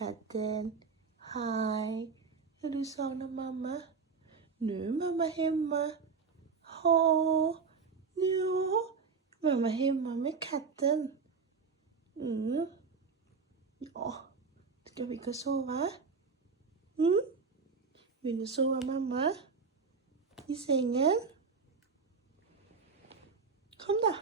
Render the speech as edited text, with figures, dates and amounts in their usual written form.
katten. Hej. Är du saknar mamma? Nu är mamma hemma. Ja. Mamma hemma med katten. Ja. Ska vi gå och sova? Vill du sova mamma? I sängen? Kom då.